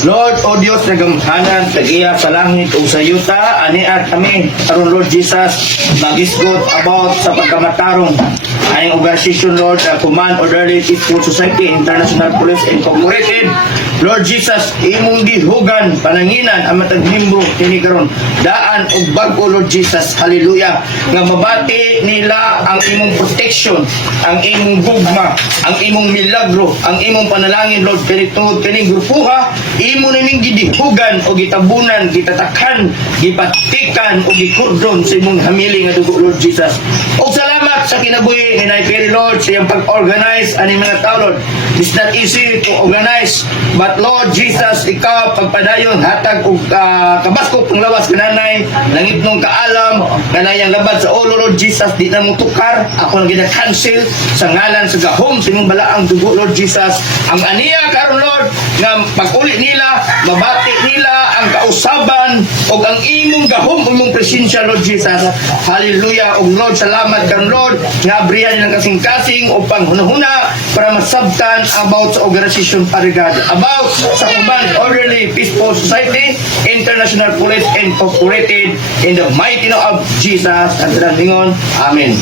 Lord, O Diyos, nagamhanan, tag-iya sa langit o sa yuta, aniat kami, aron Lord Jesus, mag-isgot about sa pagkamatarong. Ayong organisasyon, Lord, Command Orderly Peaceful Society, International Police Incorporated. Lord Jesus, imong gihugan, pananginan, ang matag-limbro, tinikaron, daan o bago, Lord Jesus, hallelujah, nga mabati nila ang imong protection, ang imong gugma, ang imong milagro, ang imong panalangin, Lord, kanito, kaning grupuha, imo nining gidihugan o gitabunan, gitatakan, gipatikan o gikurdon sa imong hamiling nga dugo, Lord Jesus. O salamat sa kinabuhi ni Nay Perry, Lord, sa iyang pag-organize ani mga tao, Lord. It's not easy to organize, but Lord Jesus, ikaw pagpadayon hatag og kabasko panglawas kananay, langit nung kaalam, kanayang labad sa ulo, Lord Jesus, di na mo tukar, ako nang gina-cancel sa ngalan sa gahom sa imong balaang dugo, Lord Jesus. Ang aniya karon, Lord, nga pag-uli nila, mabati nila ang kausaban o ang imong gahom, imong presensya, Lord Jesus. Hallelujah. O Lord, salamat karon, Lord, nga abrihan ng kasing-kasing o panghunahuna para masabtan about sa organisasyon parigad, about sa Command Orderly Peaceful Society, International Police Incorporated, in the mighty name of Jesus. At Amen.